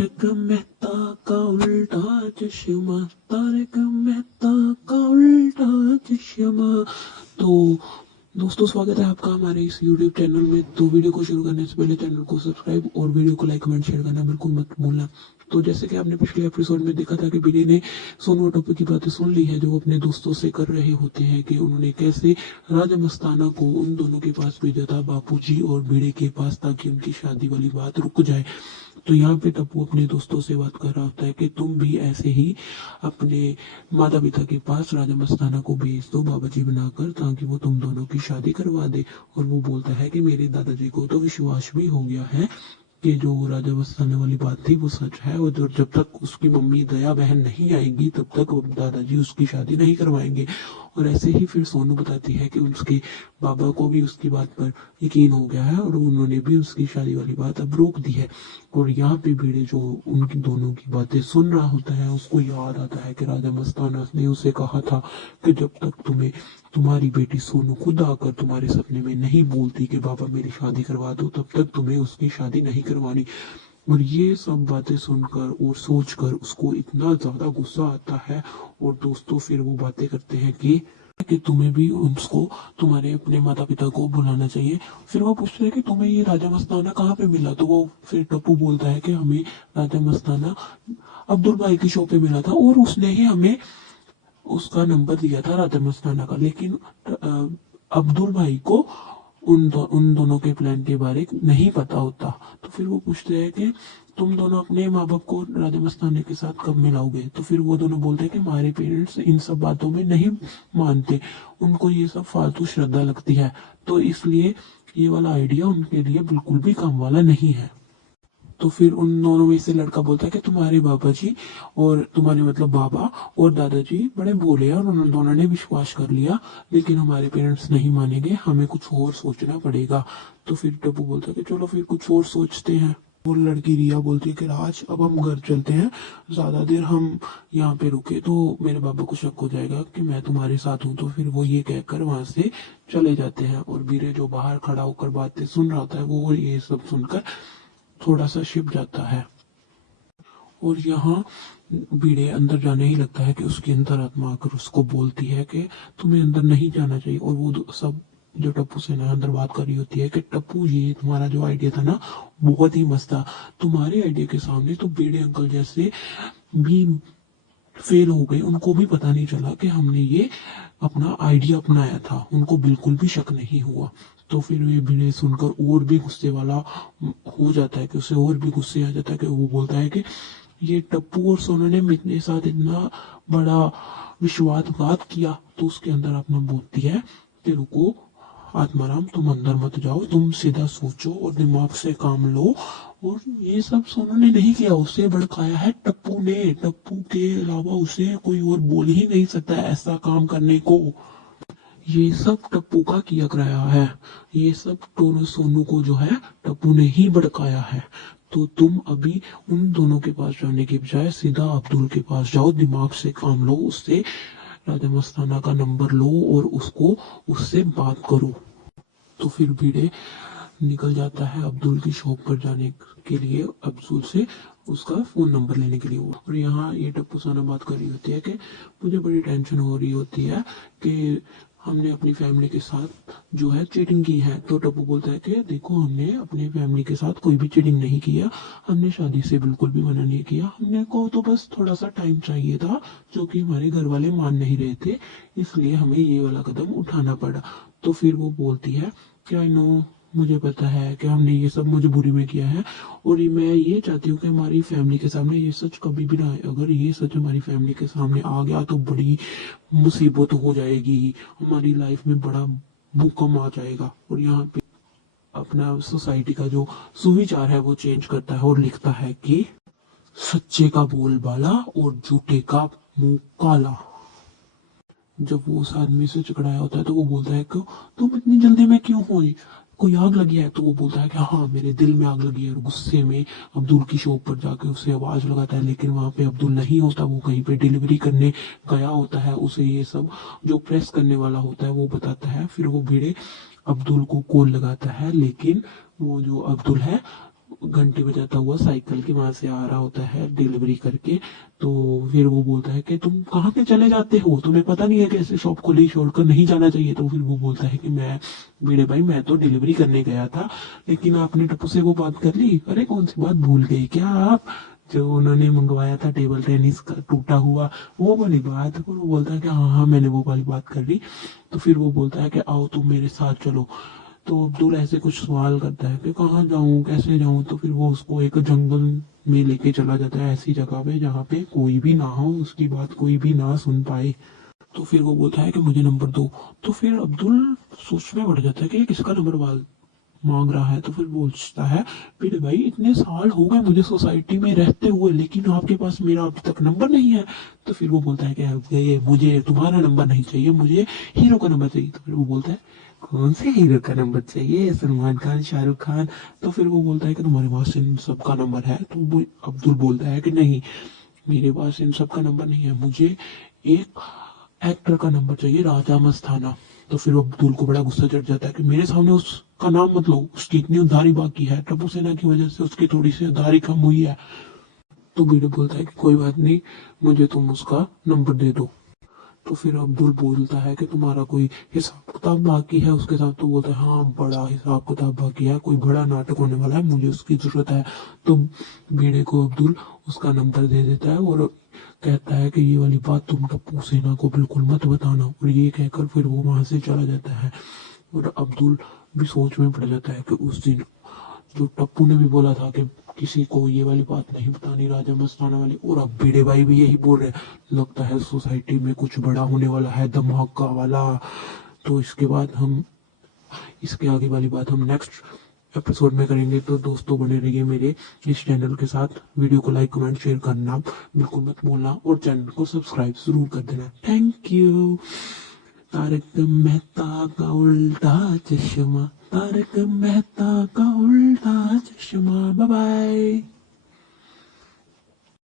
तारक मेहता का उल्टा चश्मा, तारक मेहता का उल्टा चश्मा। तो दोस्तों, स्वागत है आपका हमारे इस YouTube चैनल में। तो वीडियो को शुरू करने से पहले चैनल को सब्सक्राइब और वीडियो को लाइक कमेंट शेयर करना बिल्कुल मत भूलना। तो जैसे कि आपने पिछले एपिसोड में देखा था कि बीडी ने सोनू और टप्पू की बातें सुन ली है, जो अपने दोस्तों से कर रहे होते हैं कि उन्होंने कैसे राजा मस्ताना को उन दोनों के पास भेजा था, बापूजी और बीड़ी के पास, ताकि उनकी शादी वाली बात रुक जाए। तो यहाँ पे टप्पू अपने दोस्तों से बात कर रहा होता है कि तुम भी ऐसे ही अपने माता पिता के पास राजा मस्ताना को भेज दो बाबा जी बनाकर, ताकि वो तुम दोनों की शादी करवा दे। और वो बोलता है कि मेरे दादाजी को तो विश्वास भी हो गया है कि जो राजा मस्ताना वाली बात थी वो सच है, और जब तक उसकी मम्मी दया बहन नहीं आएगी तब तक दादाजी उसकी शादी नहीं करवाएंगे। और ऐसे ही फिर सोनू बताती है कि उसके बाबा को भी उसकी बात पर यकीन हो गया है और उन्होंने भी उसकी शादी वाली बात अब रोक दी है। और यहाँ पे भिड़े जो उनकी दोनों की बातें सुन रहा होता है, उसको याद आता है कि राजा मस्ताना ने उसे कहा था कि जब तक तुम्हें तुम्हारी बेटी सोनू खुद आकर तुम्हारे सपने में नहीं बोलती कि बाबा मेरी शादी करवा दो, तब तक तुम्हें उसकी शादी नहीं करवानी। और ये सब बातें सुनकर और सोचकर उसको इतना ज्यादा गुस्सा आता है। और दोस्तों, फिर वो बातें करते हैं कि तुम्हें भी उसको तुम्हारे अपने माता पिता को बुलाना चाहिए। फिर वो पूछते हैं कि तुम्हें ये राजा मस्ताना कहाँ पे मिला। तो वो फिर टप्पू बोलता है कि हमें राजा मस्ताना अब्दुल भाई की शॉप पे मिला था, और उसने ही हमें उसका नंबर दिया था राजा मस्ताना का। लेकिन अब्दुल भाई को उन दोनों के प्लान के बारे नहीं पता होता। तो फिर वो पूछते हैं कि तुम दोनों अपने माँ बाप को राजा मस्ताना के साथ कब मिलाओगे। तो फिर वो दोनों बोलते हैं कि हमारे पेरेंट्स इन सब बातों में नहीं मानते, उनको ये सब फालतू श्रद्धा लगती है, तो इसलिए ये वाला आइडिया उनके लिए बिल्कुल भी काम वाला नहीं है। तो फिर उन दोनों में से लड़का बोलता है कि तुम्हारे बाबा जी और तुम्हारे मतलब बाबा और दादाजी बड़े भोले हैं और उन दोनों ने विश्वास कर लिया, लेकिन हमारे पेरेंट्स नहीं मानेंगे, हमें कुछ और सोचना पड़ेगा। तो फिर टप्पू बोलता है कि चलो फिर कुछ और सोचते हैं। और लड़की रिया बोलती है कि राज, अब हम घर चलते हैं, ज्यादा देर हम यहाँ पे रुके तो मेरे बाबा को शक हो जाएगा कि मैं तुम्हारे साथ हूँ। तो फिर वो ये कहकर वहां से चले जाते हैं। और बीरे जो बाहर खड़ा होकर बातें सुन रहा होता है, वो ये सब सुनकर थोड़ा सा छिप जाता है। और यहाँ बीड़े अंदर जाने ही लगता है कि उसकी अंतरात्मा आकर उसको बोलती है कि तुम्हें अंदर नहीं जाना चाहिए। और वो सब जो टप्पू से ना अंदर बात कर रही होती है कि टप्पू, ये तुम्हारा जो आइडिया था ना बहुत ही मस्त था, तुम्हारे आइडिया के सामने तो बीड़े अंकल जैसे भी फेल हो गए, उनको भी पता नहीं चला कि हमने ये अपना आइडिया अपनाया था, उनको बिल्कुल भी शक नहीं हुआ। तो फिर ये भिड़े सुनकर और भी गुस्से वाला हो जाता है कि उसे और भी गुस्से आ जाता है कि वो बोलता है कि ये टप्पू और सोनू ने मेरे साथ इतना बड़ा विश्वासघात किया। तो उसके अंदर अपना बोलती है कि रुको आत्माराम, तुम अंदर मत जाओ, तुम सीधा सोचो और दिमाग से काम लो। और ये सब सोनू ने नहीं किया, उसे भड़काया है टप्पू ने। टप्पू के अलावा उसे कोई और बोल ही नहीं सकता ऐसा काम करने को। ये सब टप्पू का किया कराया है, ये सब टोनू सोनू को जो है टप्पू ने ही भड़काया है। तो तुम अभी उन दोनों के पास जाने के बजाय सीधा अब्दुल के पास जाओ, दिमाग से काम लो, उससे राजा मस्ताना का नंबर लो और उससे बात करो। तो फिर भिड़े निकल जाता है अब्दुल की शॉप पर जाने के लिए, अब्दुल से उसका फोन नंबर लेने के लिए। और यहाँ ये टप्पू साना बात कर रही होती है कि मुझे बड़ी टेंशन हो रही होती है कि हमने अपनी फैमिली के साथ जो है चीटिंग की है। तो टप्पू बोलता है कि देखो, हमने अपनी फैमिली के साथ कोई भी चीटिंग नहीं किया, हमने शादी से बिल्कुल भी मना नहीं किया, हमने को तो बस थोड़ा सा टाइम चाहिए था, जो कि हमारे घर वाले मान नहीं रहे थे, इसलिए हमें ये वाला कदम उठाना पड़ा। तो फिर वो बोलती है कि आई नो, मुझे पता है कि हमने ये सब मजबूरी में किया है, और मैं ये चाहती हूँ कि हमारी फैमिली के सामने ये सच कभी भी ना आए। अगर ये सच हमारी फैमिली के सामने आ गया तो बड़ी मुसीबत हो जाएगी, हमारी लाइफ में बड़ा भूकंप आ जाएगा। और यहाँ पे अपना सोसाइटी का जो सुविचार है वो चेंज करता है और लिखता है कि सच्चे का बोल बाला और झूठे का मुंह काला। जब वो उस आदमी से झगड़ाया होता है तो वो बोलता है कि तुम इतनी जल्दी में क्यों हो, कोई आग लगी है। तो वो बोलता है कि हाँ, मेरे दिल में आग लगी है। और गुस्से में अब्दुल की शॉप पर जाके उसे आवाज लगाता है, लेकिन वहां पे अब्दुल नहीं होता, वो कहीं पे डिलीवरी करने गया होता है। उसे ये सब जो प्रेस करने वाला होता है वो बताता है। फिर वो भिड़े अब्दुल को कॉल लगाता है, लेकिन वो जो अब्दुल है घंटी बजाता हुआ साइकिल के वहां से आ रहा होता है डिलीवरी करके। तो फिर वो बोलता है कि तुम कहाँ पे चले जाते हो, तुम्हें पता नहीं है कि ऐसे शॉप खुली छोड़कर नहीं जाना चाहिए। तो फिर वो बोलता है कि मैं, मेरे भाई मैं तो डिलीवरी करने गया था, लेकिन आपने टप्पू से वो बात कर ली। अरे कौन सी बात भूल गई क्या आप, जो उन्होंने मंगवाया था टेबल टेनिस का टूटा हुआ, वो वाली बात। फिर वो बोलता है कि हाँ हाँ मैंने वो वाली बात कर ली। तो फिर वो बोलता है कि आओ तुम मेरे साथ चलो। तो अब्दुल ऐसे कुछ सवाल करता है कि कहाँ जाऊँ कैसे जाऊँ। तो फिर वो उसको एक जंगल में लेके चला जाता है, ऐसी जगह पे जहाँ पे कोई भी ना हो, उसकी बात कोई भी ना सुन पाए। तो फिर वो बोलता है कि मुझे नंबर दो। तो फिर अब्दुल सोच में पड़ जाता है कि ये किसका नंबर मांग रहा है। तो फिर पूछता है, मेरे भाई इतने साल हो गए मुझे सोसाइटी में रहते हुए, लेकिन आपके पास मेरा अभी तक नंबर नहीं है। तो फिर वो बोलता है कि ये मुझे तुम्हारा नंबर नहीं चाहिए, मुझे हीरो का नंबर चाहिए। तो फिर वो बोलता है, कौन से हीरो का नंबर चाहिए, सलमान खान, शाहरुख खान। तो फिर वो बोलता है कि तुम्हारे पास इन सबका नंबर है। तो वो अब्दुल बोलता है कि नहीं, मेरे पास इन सब का नंबर नहीं है, मुझे एक एक्टर का नंबर चाहिए, राजा मस्ताना। तो फिर अब्दुल को बड़ा गुस्सा चढ़ जाता है कि मेरे सामने उसका नाम मत लो, उसकी इतनी उधारी बाकी है, टप्पू सेना की वजह से उसकी थोड़ी सी उधारी कम हुई है। तो बीडू बोलता है कि कोई बात नहीं, मुझे तुम उसका नंबर दे दो। तो फिर अब्दुल बोलता है कि तुम्हारा कोई हिसाब किताब बाकी है उसके साथ। तो बोलता है हाँ बड़ा हिसाब किताब बाकी है, कोई बड़ा नाटक होने वाला है, मुझे उसकी जरूरत है। तो बीड़े को अब्दुल उसका नंबर दे देता है और कहता है कि ये वाली बात तुम टप्पू सेना को बिल्कुल मत बताना। और ये कहकर फिर वो वहां से चला जाता है। और अब्दुल भी सोच में पड़ जाता है कि उस दिन जो टप्पू ने भी बोला था कि किसी को ये वाली बात नहीं बतानी, राजा मस्ताना वाली, और अब भिड़े भाई भी यही बोल रहे हैं। लगता है सोसाइटी में कुछ बड़ा होने वाला है, धमाका वाला। तो इसके बाद हम, इसके आगे वाली बात हम नेक्स्ट एपिसोड में करेंगे। तो दोस्तों बने रहिए मेरे इस चैनल के साथ। वीडियो को लाइक कमेंट शेयर करना बिल्कुल मत भूलना, और चैनल को सब्सक्राइब जरूर कर देना। Thank you. तारक मेहता का उल्टा चश्मा, तारक मेहता का उल्टा